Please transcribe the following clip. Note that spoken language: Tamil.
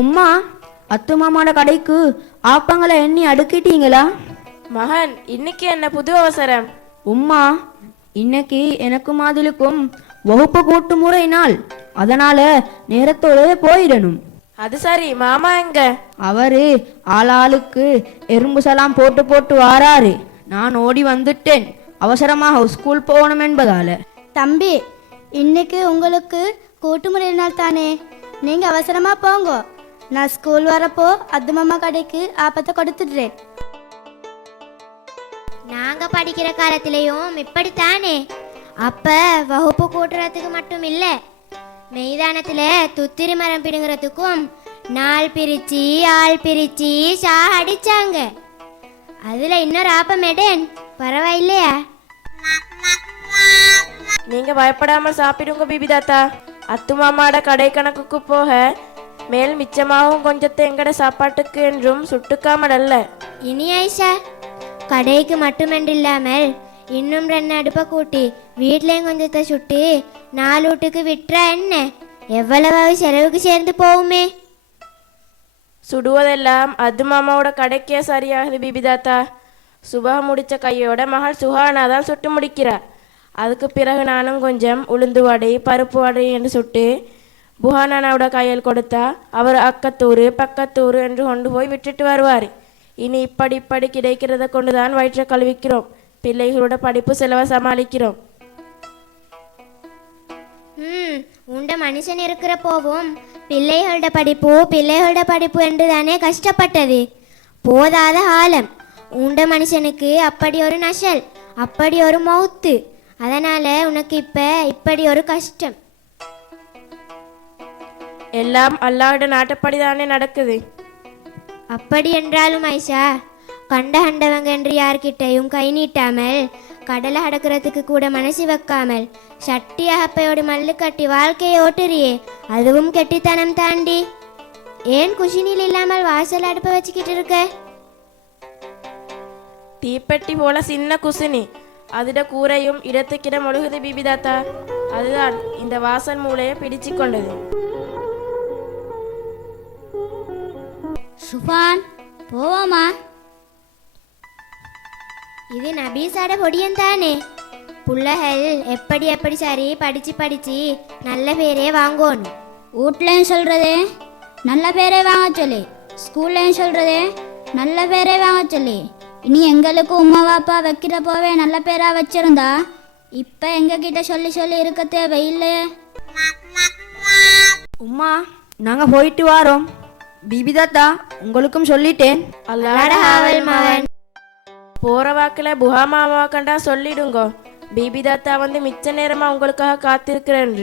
உம்மா, அத்து மாமாட கடைக்கு ஆப்பங்களை எண்ணி அடுக்கிட்டீங்களா? மகன், இன்னைக்கு என்ன புது அவசரம்? உம்மா, இன்னைக்கு எனக்கும் அதிலுக்கும் வகுப்பு கூட்டு முறை நாள். அதனால நேரத்தோட போயிடணும். அது சரி, மாமா எங்க? அவரு ஆளாளுக்கு எறும்பு சலாம் போட்டு போட்டு வாராரு. நான் ஓடி வந்துட்டேன், அவசரமாக ஸ்கூல் போகணும் என்பதால. தம்பி, இன்னைக்கு உங்களுக்கு கூட்டுமுறை நாள் தானே, நீங்க அவசரமா போங்க. நான் ஸ்கூல் வரப்போ அத்து மாமா கடைக்கு ஆப்பத்தை கொடுத்துடுறேன். நாங்க படிக்கிற காலத்திலையும் இப்படித்தானே. அப்ப வகுப்பு கூட்டுறதுக்கு மட்டும் இல்ல, மைதானத்துல துத்திரி மரம் பிடுங்கிறதுக்கும் நாள் பிரிச்சு ஆள் பிரிச்சு அடிச்சாங்க. அதுல இன்னொரு ஆப்பமேடேன், பரவாயில்லையா? நீங்க பயப்படாம சாப்பிடுங்க பிபி தாத்தா. அத்து மாமாட கடை கணக்குக்கு போக மேல் மிச்சமாகவும் கொஞ்சத்தை எங்கட சாப்பாட்டுக்கு என்றும் சுட்டுக்காமல் அல்ல. இனி ஐஷா, கடைக்கு மட்டுமன்றில்லாமல் இன்னும் 2 அடுப்பை கூட்டி வீட்லேயும் கொஞ்சத்தை சுட்டு 4 வீட்டுக்கு விட்டுறா என்ன? எவ்வளவாவது செலவுக்கு சேர்ந்து போகுமே. சுடுவதெல்லாம் அது மாமாவோட கடைக்கே சரியாகுது பிபி தாத்தா. சுபா முடிச்ச கையோட மகள் சுஹானா தான் சுட்டு முடிக்கிறார். அதுக்கு பிறகு நானும் கொஞ்சம் உளுந்து வடை பருப்பு வடை என்று சுட்டு புகானானாவோட கையில் கொடுத்தா அவர் அக்கத்தூர் பக்கத்தூர் என்று கொண்டு போய் விட்டுட்டு வருவார். இனி இப்படி கிடைக்கிறத கொண்டு தான் வயிற்றை கழுவிக்கிறோம். பிள்ளைகளோட படிப்பு செலவை சமாளிக்கிறோம். உண்ட மனுஷன் இருக்கிற போவும் பிள்ளைகளோட படிப்பு என்று தானே கஷ்டப்பட்டது. போதாத காலம். உண்ட மனுஷனுக்கு அப்படி ஒரு நஷல், அப்படி ஒரு மவுத்து. அதனால உனக்கு இப்படி ஒரு கஷ்டம். எல்லாம் அல்லாஹ்வுடைய நாட்டுப்படி தானே நடக்குது. அப்படி என்றாலும் ஐஷா, கண்டவங்க என்று யார்கிட்டையும் கை நீட்டாமல், கடலை அடக்கிறதுக்கு கூட மனசு வைக்காமல் சட்டி அகப்பையோடு மல்லு கட்டி வாழ்க்கையை ஓட்டுறியே, அதுவும் கெட்டித்தனம் தாண்டி. ஏன் குஷினில் இல்லாமல் வாசல் அடுப்ப வச்சுக்கிட்டு இருக்க? தீப்பெட்டி போல சின்ன குசினி, அதிட கூரையும் இடத்துக்கிடம் ஒழுகுது பிபி தாத்தா. அதுதான் இந்த வாசல் மூலையை பிடிச்சு கொண்டது. சுபான், போவோமா? இது நபீஸாட பொடியன் தானே. புள்ளகள் எப்படி சரி படிச்சு நல்ல பேரே வாங்கணும். வீட்லையும் சொல்றதே நல்ல பேரே வாங்க சொல்லி, ஸ்கூல்லையும் சொல்றதே நல்ல பேரே வாங்க சொல்லி. இனி எங்களுக்கு உமா வாப்பா வைக்கிற போவே நல்ல பேரா வச்சிருந்தா இப்ப எங்க கிட்ட சொல்லி இருக்க தேவையில்லையே. உம்மா, நாங்க போயிட்டு வாரோம். பிபி தாத்தா, உங்களுக்கும் சொல்லிட்டேன். அல்லாஹ் போற வாக்குல புஹா மாமாவை கண்டா சொல்லிடுங்கோ, பிபி தாத்தா வந்து மிச்ச நேரமா உங்களுக்காக காத்திருக்கிறேன்.